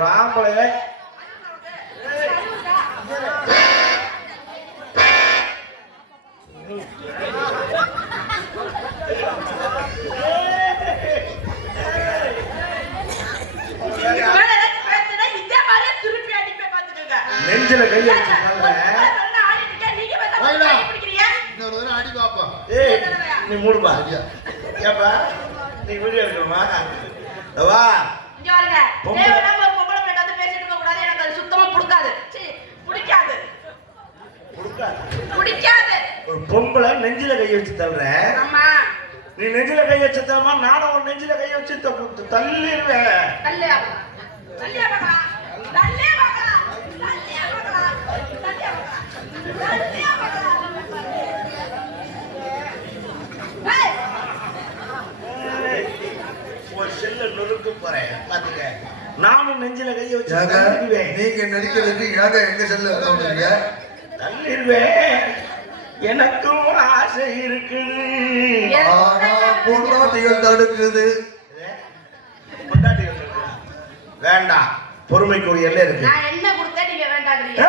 ஒரு ஆம்பளை நெஞ்சில கை வச்சு அடி பாப்பா. நீ மூடுப்பா. ஏப்பா நீ வீடியோ எடுக்கணுமா? வா இங்க வாங்க. தேவனாம ஒரு பொம்பளை பிள்ளை வந்து பேசிட்டு இருக்க கூடாது. எனக்கு அது சுத்தமா பிடிக்காது. பிடிக்காது. பிடிக்காது. ஒரு பொம்பளை நெஞ்சில கை வச்சு தள்ளுற. ஆமா. நீ நெஞ்சில கை வச்சு தள்ளமா நானும் ஒரு நெஞ்சில கை வச்சு தள்ளிடுவேன். தள்ளியா தள்ளியா பாக்கா. தள்ளியா பாக்கா. தள்ளியா பாக்கா. தள்ளியா பாக்கா. தள்ளியா பாக்கா. ஒரு செல்ல நொறுக்கு போறேன் பாத்துக்க. நானும் நெஞ்சில கைய வச்சு தள்ளிடுவேன். நீங்க நடிக்கிறதுக்கு ஏங்க எங்க செல்ல வந்தீங்க? தள்ளிடுவேன். எனக்கும் ஆசை இருக்குது. ஆனா பொண்டாட்டிகள் தடுக்குது. பொண்டாட்டிகள் வேண்டாம். பொறுமைக்கு ஒரு எல்லை இருக்கு. நான் என்ன கொடுத்தா நீங்க வேண்டாம்ங்கறீங்க?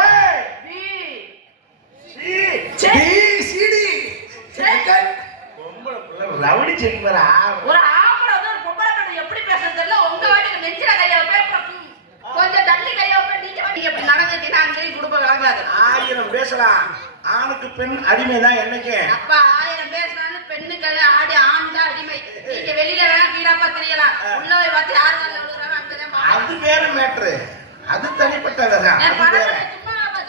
ரவுடி செக் வரா. ஒரு ஆம்பளை வந்து ஒரு பொம்பளை கிட்ட எப்படி பேசுறது தெரியல. உங்க வாட்டுக்கு நெஞ்சில கைய வைப்ப கொஞ்சம் தள்ளி கைய வைப்ப. நீங்க எப்படி நடந்துட்டீங்கன்னா அங்கேயும் குடும்பம் விளங்காது. 1000 பேசலாம். ஆணுக்கு பெண் அடிமை தான் என்னைக்கு. அப்பா 1000 பேசலாம்னு பெண்ணுக்கு ஆடி ஆண் தான் அடிமை. நீங்க வெளியில வேணா வீடாப்பா தெரியலாம். உள்ள போய் பார்த்து யார் கால்ல விழுறாங்க அங்கதான். அது வேற மேட்ரு. அது தனிப்பட்ட கதை. சும்மா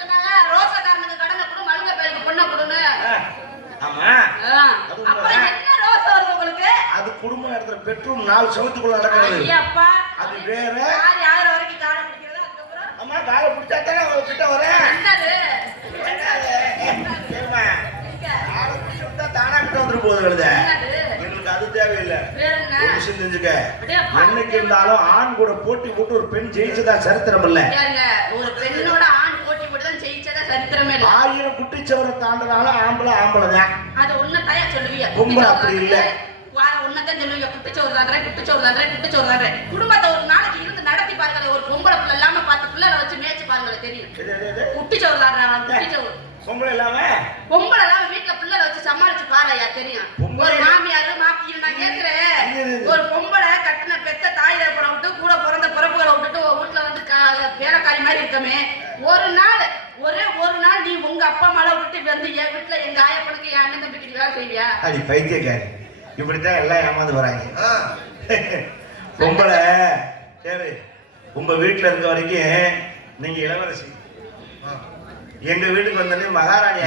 சொன்னாங்க ரோசக்காரனுக்கு கடனை கொடு மழுங்க பேருக்கு பொண்ணை கொடுன்னு. ஆமா. அப்புறம் என்ன ரோச வருது உங்களுக்கு? அது குடும்பம் நடத்துற பெட்ரூம் 4 சவுத்துக்குள்ள நடக்கிறது. ஐயப்பா அது வேற. யார் வரைக்கும் காலை பிடிக்கிறது அதுக்கப்புறம். அம்மா காலை பிடிச்சா தானே அவங்க கிட்ட வரேன். என்னது? காலை பிடிச்சு விட்டா தானா கிட்ட வந்துட்டு போகுது. எங்களுக்கு அது தேவையில்லை. ஒரு விஷயம் தெரிஞ்சுக்க. என்னைக்கு இருந்தாலும் ஆண் கூட போட்டி போட்டு ஒரு பெண் ஜெயிச்சதா சரித்திரம் இல்ல. ஒரு பெண்ணோட ஆண் போட்டி போட்டு தான் ஜெயிச்சதா சரித்திரமே இல்ல. 1000 குட்டிச்சவரை தாண்டனாலும் ஆம்பளை தான். அது உன்னதையா சொல்லுவீங்க. பொம்பளை அப்படி இல்ல. உன்னதான் சொல்லுவீங்க. குட்டிச்சோறு தாண்டறேன். குடும்பத்தை ஒரு நாளைக்கு இருந்து நடத்தி பாருங்க. ஒரு பொம்பளை பிள்ளை இல்லாம பார்த்து பிள்ளை வச்சு மேய்ச்சி பாருங்க தெரியும். குட்டிச்சோறு தாண்டறாங்க. குட்டிச்சோறு பொம்பளை இல்லாம வீட்டுல பிள்ளை வச்சு சமாளிச்சு பாருயா தெரியும். ஒரு மாமியாரு மாப்பியும் நான் கேக்குறேன். ஒரு பொம்பளை கட்டின பெத்த தாய் தகப்பனை விட்டு கூட பிறந்த பிறப்புகளை விட்டுட்டு வீட்டுல வந்து வேலைக்காரி மாதிரி இருக்கமே. ஒரு நாள் நீ உங்க அப்பா அம்மாவை விட்டு வந்து என் வீட்டுல எங்க ஆயப்பனுக்கு என் அண்ணன் தம்பிக்கு வேலை செய்வியா? அது பைத்தியக்காரி. இப்படித்தான் எல்லாம் ஏமாந்து வராங்க. பொம்பளை சரி உங்க வீட்டுல இருக்க வரைக்கும் நீங்க இளவரசி. எங்க வீட்டுக்கு வந்தே மகாராணி.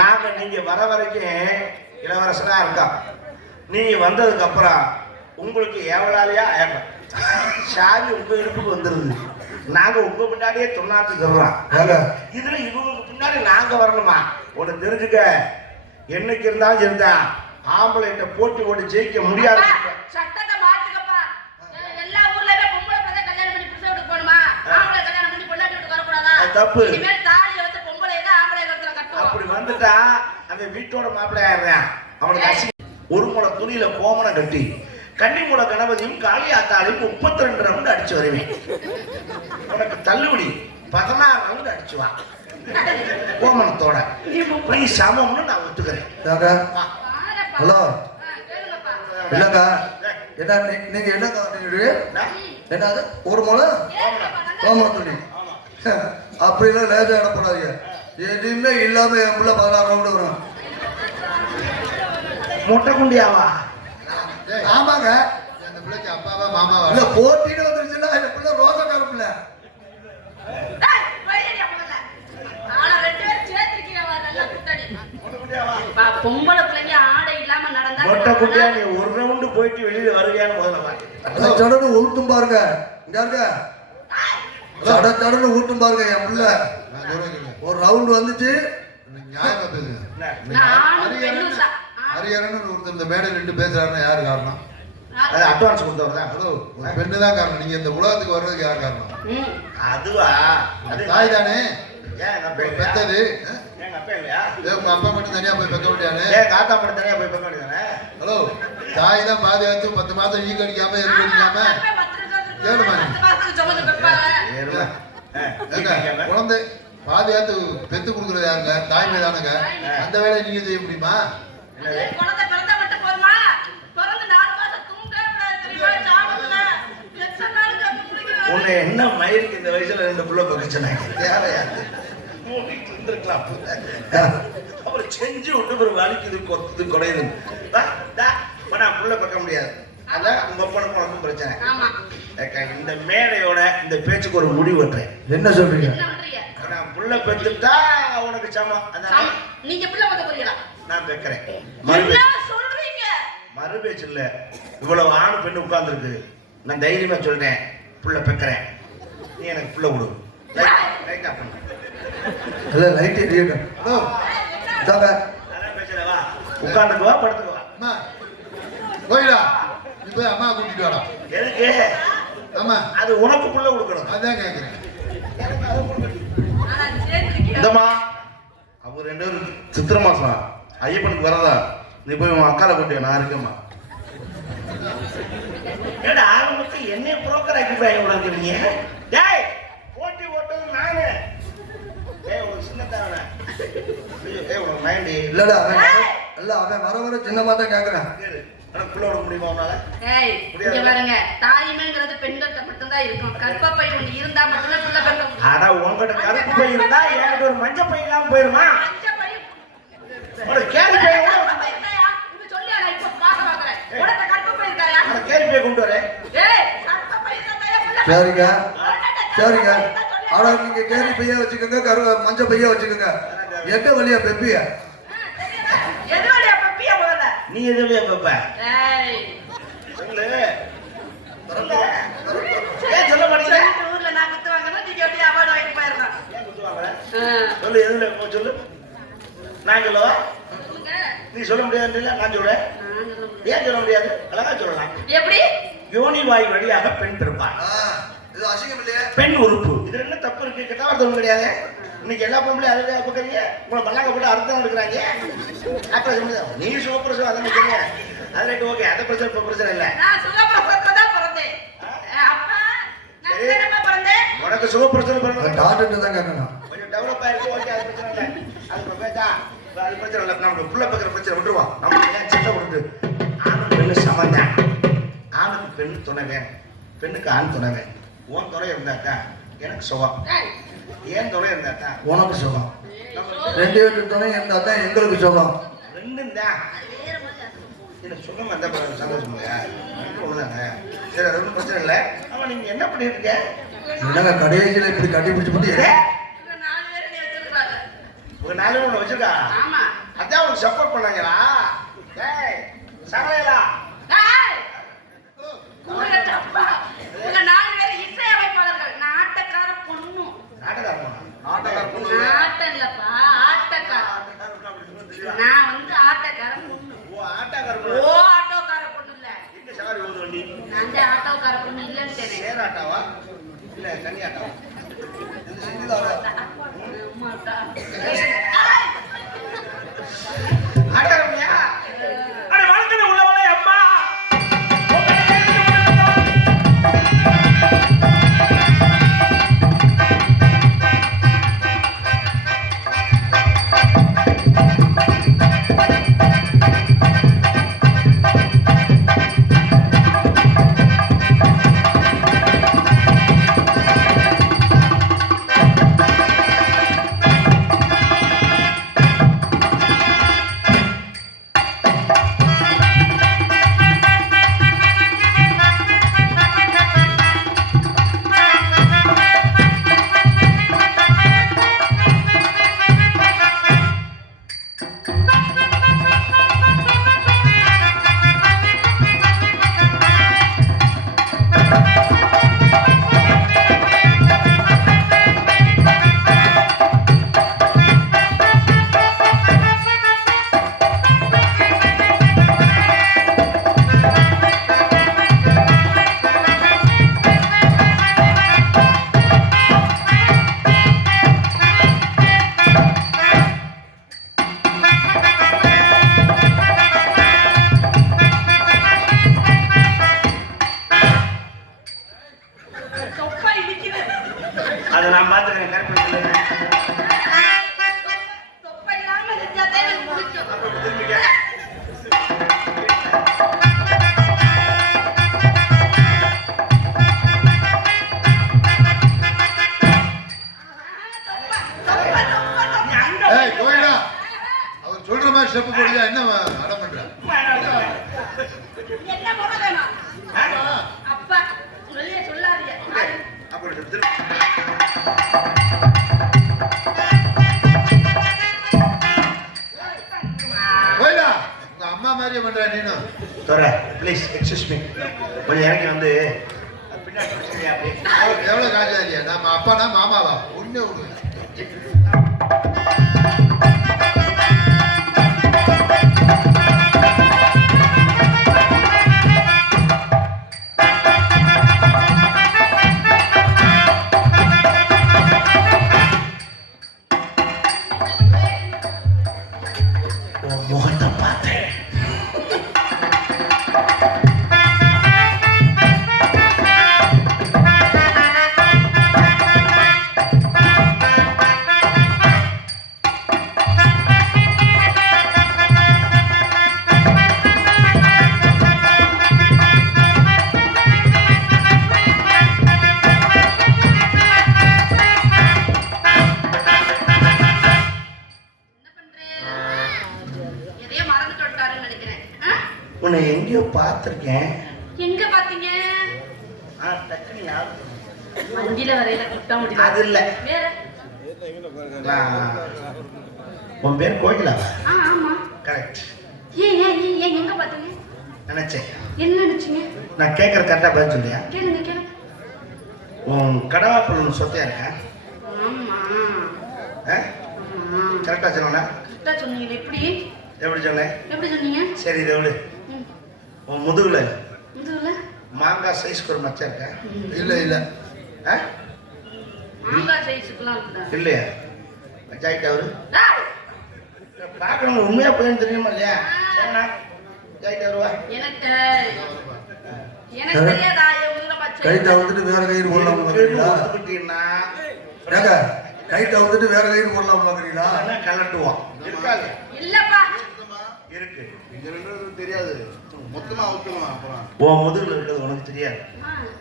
நாங்க நீங்க வர வரைக்கும் இளவரசனா இருக்கா. நீங்க வந்ததுக்கு அப்புறம் உங்களுக்கு எவ்வளாலையா ஆயிரம் சாவி உங்க இடுப்புக்கு வந்துருது. நாங்க உங்க பின்னாடியே தொண்ணாத்து தர்றோம். இதுல இவங்களுக்கு பின்னாடி நாங்க வரணுமா? ஒண்ணு தெரிஞ்சுக்க. என்னைக்கு இருந்தாலும் இருந்தா ஆம்பளை போட்டி போட்டு ஜெயிக்க முடியாது. சட்டத்தை மாத்துக்கப்பா. எல்லா ஊர்லயே பொம்பளை பையன் கல்யாணம் பண்ணி புருஷன் வீட்டுக்கு போணுமா? ஆம்பளை கல்யாணம் பண்ணி பொண்டாட்டி வீட்டுக்கு வரக்கூடாதா? தப்பு. இனிமேல் தாலி வந்து பொம்பளை தான் ஆம்பளை கழுத்துல கட்டுவோம். அப்படி வந்துட்டா அவன் வீட்டோட மாப்பிள்ளை ஆயிடுறான். அவனுக்கு ஒரு முளை துணியில கோமணம் கட்டி கன்னிமூல கணபதியும் காளியாத்தாலையும் 32 ரவுண்ட் அடிச்சு வருவேன். உனக்கு தள்ளுபடி 16 ரவுண்ட் அடிச்சுவா கோமணத்தோட. நீ சமம்னு நான் ஒத்துக்கிறேன். ஹலோ இல்லக்கா என்ன நீங்க என்னது ஒரு முளை கோமணம் துணி அப்படிலாம் லேசா இடப்படாதீங்க. எதுவுமே இல்லாம என் பிள்ளை 16 ரவுண்டு வரும். முட்டை குண்டியாவா? ஆமாங்க. அந்த பிள்ளைக்கு அப்பாவா மாமாவா? இல்ல போட்டின்னு வந்துருச்சுன்னா இந்த பிள்ளை ரோசக்கார பிள்ளை. பொம்பளை பிள்ளைங்க ஆடை இல்லாம நடந்தா மொட்டை குட்டியா நீ ஒரு ரவுண்டு போயிட்டு வெளியில வருவியான்னு முதல்ல சடன்னு ஊட்டும் பாருங்க. இங்க இருக்க சடன்னு ஊட்டும் பாருங்க. என் பிள்ளை ஒரு ரவுண்டு வந்துச்சு. நியாயமா பேசுங்க. ஹரிஹரன் ஒருத்தர் இந்த மேடை நின்று பேசுறாருன்னா யாரு காரணம்? அட்வான்ஸ் கொடுத்தவர் தான். ஹலோ ஒரு பெண்ணு தான் காரணம். நீங்க இந்த உலகத்துக்கு வர்றதுக்கு யார் காரணம்? அதுவா? தாய் தானே பெத்தது. உங்க அப்பா மட்டும் தனியா போய் பெக்க வேண்டியானே? தாத்தா மட்டும் தனியா போய் பெக்க வேண்டியதானே? ஹலோ தாய் தான் பாதுகாத்து 10 மாசம் ஈ கடிக்காம எது கடிக்காம கேளுமா நீ. 10 மாசத்துக்கு சுமந்து பெப்பாங்க. ஏறுமா. ஏங்க, குழந்தை பாதுகாத்து பெத்து கொடுக்குறது யாருங்க? தாய்மை தானுங்க. அந்த வேலையை நீங்க செய்ய முடியுமா? அது குழந்தை பிறந்தா மட்டும் போதுமா? பிறந்து 4 மாசம் தூங்கவே கூடாது தெரியுமா? சாவத்துல எத்தனை நாளுக்கு அப்படி குடிக்கிறது? உன்னை என்ன மயிருக்கு இந்த வயசுல 2 புள்ள பக்கச்சுனாங்க தேவையா மூடிட்டு இருந்திருக்கலாம் அப்புறம் செஞ்சு விட்டு ஒரு வலிக்குது கொத்துது குறையுது நான் புள்ள பக்க முடியாது அதான் உங்க பொண்ணு உனக்கும் பிரச்சனை. ஆமா. ஏக்கா, இந்த மேடையோட இந்த பேச்சுக்கு ஒரு முடிவு வெட்டுறேன். என்ன சொல்றீங்க? என்ன பண்றீங்க? நான் புள்ள பெத்துட்டா உனக்கு சமம். அதனால நீங்க பிள்ளை பார்க்க போறீங்களா? நான் பெக்கிறேன். என்ன சொல்றீங்க? மறு பேச்சு இல்ல. இவ்வளவு ஆண் பெண்ணு உட்கார்ந்துருக்கு. நான் தைரியமா சொல்றேன், புள்ள பெக்கிறேன். நீ எனக்கு புள்ள கொடு. லைட் ஆஃப் பண்ணு. இல்ல லைட் எரியங்க. ஹலோ தாங்க. அதான் பேசலவா. உட்கார்ந்துக்குவா படுத்துக்குவா. அம்மா போயிடா. நீ போய் அம்மா கூட்டிட்டு வாடா. எதுக்கு? ஆமா அது உனக்கு புள்ள கொடுக்கணும். அதான் கேக்குறேன். எனக்கு அதை கொடுக்கணும். ஆனா சேர்ந்துருக்கீங்க. இந்தம்மா அவங்க 2 பேரும் சித்திரை மாசம் ஐயப்பனுக்கு வரதா. நீ போய் உன் அக்கால கூட்டிய நான் இருக்கேம்மா. ஏடா ஆரம்பத்து என்னைய புரோக்கர் ஆக்கிப்பாங்க உனக்கு. டேய் போட்டி ஓட்டது நானு. ஏய் ஒரு சின்ன தரவன. ஏய் உனக்கு மைண்ட் இல்லடா அவன் வர வர சின்னமா தான் கேக்குறான். எனக்கு புள்ள விட முடியுமா உன்னால? ஏய் இங்க பாருங்க, தாய்மைங்கிறது பெண்கள்கிட்ட மட்டும்தான் இருக்கும். கர்ப்பப்பை ஒண்ணு இருந்தா மட்டும்தான் புள்ள பெக்க முடியும். ஆனா உங்ககிட்ட கருப்பு பை இருந்தா என்கிட்ட ஒரு மஞ்சள் பை இல்லாம போயிருமா? மஞ்சள் பை ஒரு கேரி பை கர்ப்பப்பை இருக்காயா? இது சொல்லியா நான் இப்ப பார்க்க பார்க்கறேன். உனக்கு கர்ப்பப்பை இருக்காயா? அந்த கேரி பை கொண்டு வரேன். ஏய் கர்ப்பப்பை இருக்காயா புள்ள? சரிங்க சரிங்க. ஆனா நீங்க கேரி பையா வச்சுக்கோங்க, மஞ்சள் பையா வச்சுக்கோங்க. எந்த வழியா பெப்பியா? எது வழியா பப்பியா போறத? நீ எது வழியா பாப்ப? ஏய் சொல்லு. சொல்லு. ஏன் சொல்ல மாட்டீங்க? ஊர்ல நான் குத்து வாங்கணும், நீங்க எப்படி அவார்ட் வாங்கிட்டு போயிடலாம். ஏன் குத்துவாங்க? சொல்லு எதுல போ சொல்லு. நான் சொல்லவா? நீ சொல்ல முடியாதுல்ல, நான் சொல்றேன். ஏன் சொல்ல முடியாது? அழகா சொல்லலாம். எப்படி? யோனி வாய் வழியாக பெண் பிறப்பாள். இது அசிங்கம் இல்லையா? பெண் உறுப்பு. இதுல என்ன தப்பு இருக்கு? கெட்ட வார்த்தை ஒண்ணும் கிடையாது. இன்னைக்கு எல்லா பொம்பளையும் அதை பார்க்கறீங்க. உங்களை மல்லாங்க போட்டு அர்த்தம் எடுக்கிறாங்க. அப்புறம் நீ சுகப்பிரசவம் அதை நினைக்கிறீங்க. அது ரைட் ஓகே. அதை பிரச்சனை இல்லை. நான் சுகப்பிரசவத்துல தான் பிறந்தேன். அப்பா நான் என்னமா பிறந்தேன்? உனக்கு சுகப்பிரசவம் பிறந்தது டாக்டர் தான் கேட்கணும். கொஞ்சம் டெவலப் ஆயிருக்கு. ஓகே, அது பிரச்சனை இல்லை. அது பேச்சா அது பிரச்சனை இல்லை. நம்ம புள்ள பார்க்குற பிரச்சனை விட்டுருவோம். நம்ம ஏன் சட்டை கொடுத்து ஆணுக்கு பெண்ணு சமந்தான். ஆணுக்கு பெண் துணை வேணும், பெண்ணுக்கு ஆண் துணை வேணும். உன் துணை இருந்தாக்கா எனக்கு சுகம், ஏன் துணை இருந்தாக்கா உனக்கு சுகம். 2 பேருக்கு துணை இருந்தா தான் எங்களுக்கு சுகம். 2 தான். எனக்கு சுகம் வந்த பிறகு சந்தோஷம் இல்லையா? ஒண்ணுதாங்க. சரி, அது ஒன்றும் பிரச்சனை இல்லை. ஆமா நீங்க என்ன பண்ணிட்டு இருக்க? என்னங்க கடைசியில இப்படி கட்டி பிடிச்சு போட்டு இங்க 4 பேர் நீ வச்சிருக்காங்க. உங்க 4 பேர் வச்சிருக்கா? ஆமா. அதான் உனக்கு சப்போர்ட் பண்ணாங்களா? டேய் சகலையா? டேய் உங்க தப்பா. உங்க 4 பேர் இசை அமைப்பாளர்கள். நாட்டக்கார பொண்ணு. நாட்டக்காரமா? நாட்டக்கார பொண்ணு. நாட்டம் இல்லப்பா, ஆட்டக்கார. நான் வந்து ஆட்டக்கார பொண்ணு. ஓ ஆட்டக்கார ஓ பொண்ணு. ஆட்டோக்கார பொண்ணு இல்ல. இந்த சாரி ஓது வண்டி. நான் தான் ஆட்டோக்கார பொண்ணு இல்லன்னு தெரியும். சேர் ஆட்டாவா? இல்ல தனி ஆட்டாவா? ஆட்டக்காரமையா? அட வணக்கமே உள்ளவளே அம்மா. ப்ளீஸ் எக்ஸ்கியூஸ் மீ கொஞ்சம் இறங்கி வந்து பின்னாடி சரியா அப்படியே எவ்வளவு காசு இல்லையா நம்ம அப்பானா மாமாவா ஒண்ணு முகத்தை பார்த்தேன் எதையோ மறந்துட்டு வந்துட்டாருன்னு நினைக்கிறேன். உன்னை எங்கேயோ பார்த்துருக்கேன். எங்க பாத்தீங்க? டக்குனு யாரும் வண்டியில வரையில குட்டா முடியல. அது இல்ல. வேற? உன் பேர் கோகிலா? ஆமா. கரெக்ட். ஏன் எங்க பாத்தீங்க? நினைச்சேன். என்ன நினைச்சீங்க? நான் கேட்கற கரெக்டா பதில் சொல்லியா? கேளுங்க. உன் கடவாப்பூர் சொத்தையா இருக்கா? ஆமா. கரெக்டா சொன்னா? கரெக்டா சொன்னீங்க. எப்படி சொன்னேன்? எப்படி சொன்னீங்க? சரி இதை விடு. உன் முதுகுல முதுகுல மாங்காய் சைஸ்க்கு ஒரு மச்சம் இருக்கா? இல்ல மாங்காய் சைஸ்க்குலாம் இல்ல. இல்லையா? ஜாயிட்டா அவரு பார்க்கணும் உண்மையா போயின்னு தெரியுமா இல்லையா? சொன்னா ஜாயிட்டா வருவா? எனக்கு தெரியாதா எவ்வளவு மச்சம். கைட்டை வந்துட்டு வேற கையில் போடலாம் பாக்குறீங்களா? ஏங்க கைட்டை வந்துட்டு வேற கையில் போடலாம் பாக்குறீங்களா? கலட்டுவான் இருக்காது. இல்லப்பா இருக்கு. இங்க ரெண்டு தெரியாது மொத்தமா அவுத்துமா அப்புறம் உன் முதுகுல இருக்கிறது உனக்கு தெரியாது,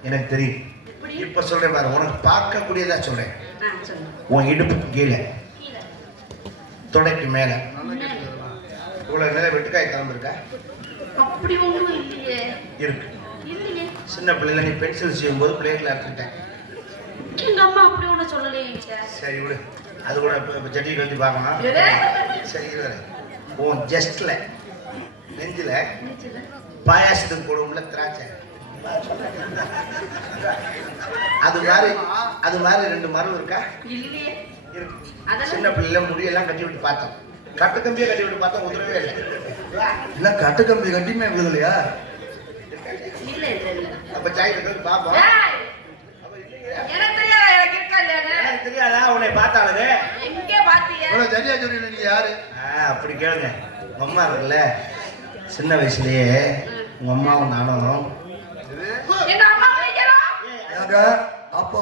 எனக்கு தெரியும். எப்படி? இப்ப சொல்றேன் பாரு, உனக்கு பார்க்கக்கூடியதா சொல்றேன். சொல்லுங்க. உன் இடுப்புக்கு கீழே கீழே தொடைக்கு மேல இவ்வளவு நேரம் வெட்டுக்காய் கிளம்பிருக்கா? அப்படி ஒண்ணும் இல்லையே. இருக்கு. இல்லையே. சின்ன பிள்ளைல நீ பென்சில் செய்யும் போது பிளேட்ல அரைச்சிட்டேன். எங்க அம்மா அப்படி ஒண்ணு சொல்லலையே. சரி விடு, அது கூட இப்ப ஜட்டிக்கு வந்து பார்க்கணும். சரி இரு. உன் ஜஸ்ட்ல நெஞ்சில பாயாசத்துக்கு போடுவோம்ல திராட்சை, அது மாதிரி ரெண்டு மரம் இருக்கா? இல்லையே. இருக்கு. சின்ன பிள்ளைல முடியெல்லாம் கட்டி விட்டு பார்த்தோம், கட்டு கம்பியை கட்டி விட்டு பார்த்தோம், உதறவே இல்லை. இல்ல கட்டு கம்பி கட்டியுமே விழுகலையா? இல்ல. அப்ப ஜாய் இருக்கிறது பாப்போம். எனக்கு தெரியாதா எனக்கு இருக்கா இல்லையானு? எனக்கு தெரியாதா உன்னை பார்த்தாலுது? எங்க பாத்தீங்க? இவ்வளவு சரியா சொன்னீங்க. நீங்க யாரு? அப்படி கேளுங்க. உங்க அம்மா இருக்குல்ல, சின்ன வயசுலயே உங்க அம்மாவும் நானும் எங்க அம்மா வைக்கலாம். ஏங்க அப்பா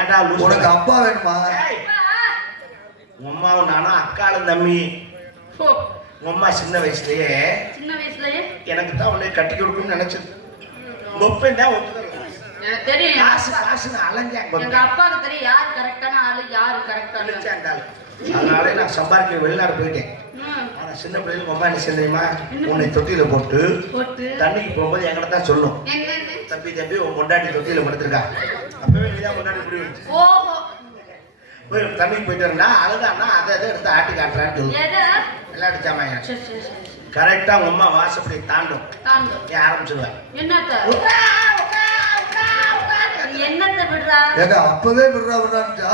ஏன்டா லூசு? உனக்கு அப்பா வேணுமா? உங்க அம்மாவும் நானும் அக்காலும் தம்பி. உங்க அம்மா சின்ன வயசுலயே எனக்கு தான் உன்னை கட்டி கொடுக்கணும்னு நினைச்சது. ஒப்பேன் தான் ஒத்துக்கிறேன். எனக்கு தெரியும். காசுன்னு அலைஞ்சாங்க. எங்க அப்பாவுக்கு தெரியும் யாரு கரெக்டான ஆளு யாரு கரெக்டான. அதனால நான் சம்பாதிக்க வெளிநாடு போயிட்டேன். ஆனா சின்ன பிள்ளைல அம்மா என்ன செய்யுமா, உன்னை தொட்டியில போட்டு தண்ணிக்கு போகும்போது என்கிட்ட தான் சொல்லும், தம்பி உன் கொண்டாடி தொட்டியில படுத்திருக்கா. அப்பவே நீதான் கொண்டாடி முடிவு. ஓஹோ. போய் தண்ணிக்கு போயிட்டு இருந்தா அழுதான்னா அதை எடுத்து ஆட்டி காட்டுறான்னு சொல்லு. விளையாட்டு சாமாங்க கரெக்டா உங்க அம்மா வாசப்படி தாண்டும் நீ ஆரம்பிச்சிருவேன். என்னத்தை விடுறா? ஏங்க அப்பவே விடுறான்ச்சா?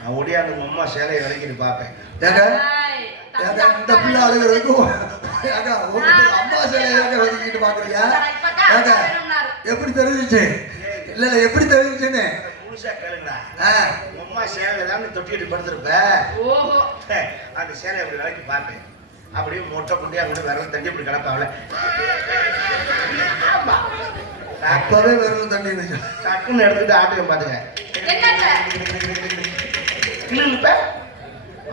நான் ஒடியாந்து உங்க அம்மா சேலையை விளக்கிட்டு பார்ப்பேன். ஏங்க இந்த பிள்ளை அழுகிறதுக்கு ஏங்க அம்மா சேலையை விளக்கிட்டு பாக்குறியா? ஏங்க எப்படி தெரிஞ்சிச்சு? இல்ல எப்படி தெரிஞ்சுன்னு முழுசா கேளுங்களா? அம்மா சேலை தான் தொட்டிட்டு படுத்திருப்ப. அந்த சேலை அப்படி விளக்கி பார்ப்பேன். அப்படியே மொட்டை குண்டியா கூட விரல் தண்ணி இப்படி கிடப்பாவில. அப்பவே விரல் தண்ணி இருந்துச்சு. டக்குன்னு எடுத்துட்டு ஆட்டுக்க பாத்துங்க.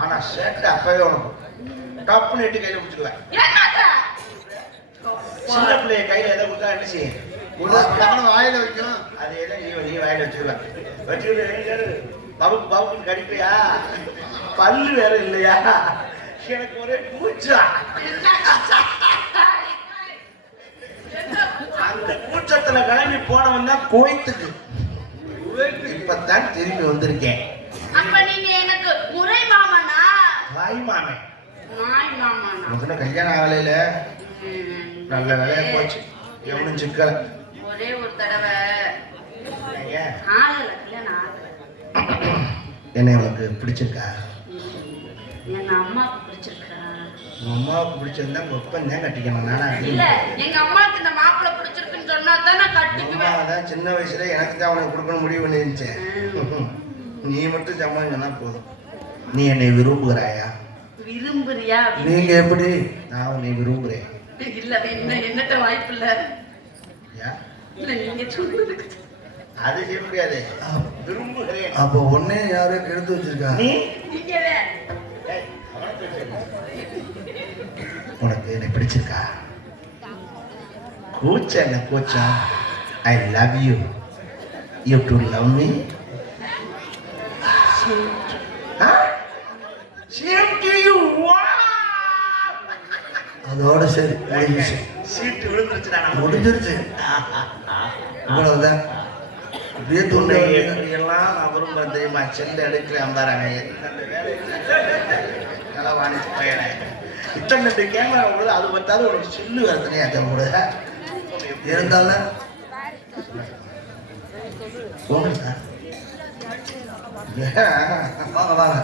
ஆனா சேட்டை அப்பவே உனக்கு டப்புன்னு எட்டு கையில பிடிச்சிக்குவேன். சின்ன பிள்ளைய கையில எதை கொடுத்தா என்ன செய்யும்? வாயில வைக்கும். அதே தான் நீ வாயில வச்சுக்குவேன். வச்சுக்கிட்டு பவுக்கு கடிப்பியா? பல்லு வேற இல்லையா? எனக்கு ஒரே கூச்சா. அந்த கூச்சத்துல கிளம்பி போனவன் தான் கோயத்துக்கு. இப்பதான் திரும்பி வந்திருக்கேன். அப்ப நீங்க எனக்கு முறை மாமனா? வாய் மாமன். நாய் மாமா நான். உனக்கு என்ன கல்யாணம் ஆகலையில நல்ல வேலையா போச்சு எவனும் சிக்கல ஒரே ஒரு தடவை ஏன்? ஆகல கல்யாணம் ஆகல. என்னை உனக்கு பிடிச்சிருக்கா? எங்க அம்மாவுக்கு பிடிச்சிருக்கா? உங்க அம்மாவுக்கு பிடிச்சிருந்தா உங்க ஒப்பன் தான் கட்டிக்கணும். நானா இல்ல எங்க அம்மாவுக்கு இந்த மாப்பிள்ளை பிடிச்சிருக்குன்னு சொன்னா தான் நான் கட்டிக்குவேன். அம்மா தான் சின்ன வயசுல எனக்கு தான் அவனுக்கு கொடுக்கணும் முடிவு பண்ணிருந்துச்சேன். நீ மட்டும் சம்மதம் சொன்னா போதும். நீ என்னை விரும்புகிறாயா? விரும்புறியா? நீங்க எப்படி? நான் உன்னை விரும்புகிறேன். இல்ல என்னட்ட வாய்ப்பு இல்ல. ஏன்? இல்ல நீங்க சொல்றதுக்கு அது செய்ய முடியாது. விரும்புகிறேன். அப்போ ஒன்னே யாரும் கெடுத்து வச்சிருக்கா? நீ நீங்கவே ஏய், அவனை பேசு. உனக்கு என்னை பிடிச்சிருக்கா? கூச்சா என்ன கூச்சா? I love you. You do love me. Same to you. அதோட சரி முடிஞ்சிருச்சு. சீட்டு விழுந்துருச்சுடா நம்ம. முடிஞ்சிருச்சு. இவ்வளவுதான். இப்படியே துண்டு எல்லாம் நான் விரும்புறேன் தெரியுமா? செல்ல எடுக்கல அம்பாராங்க எத்தனை வேலை களவாணி பையனை இத்தனை கேமரா விடுது. அது பார்த்தாலும் உனக்கு சில்லு வருதுனே அதை விட இருந்தாலும் போங்க சார். வாங்க வாங்க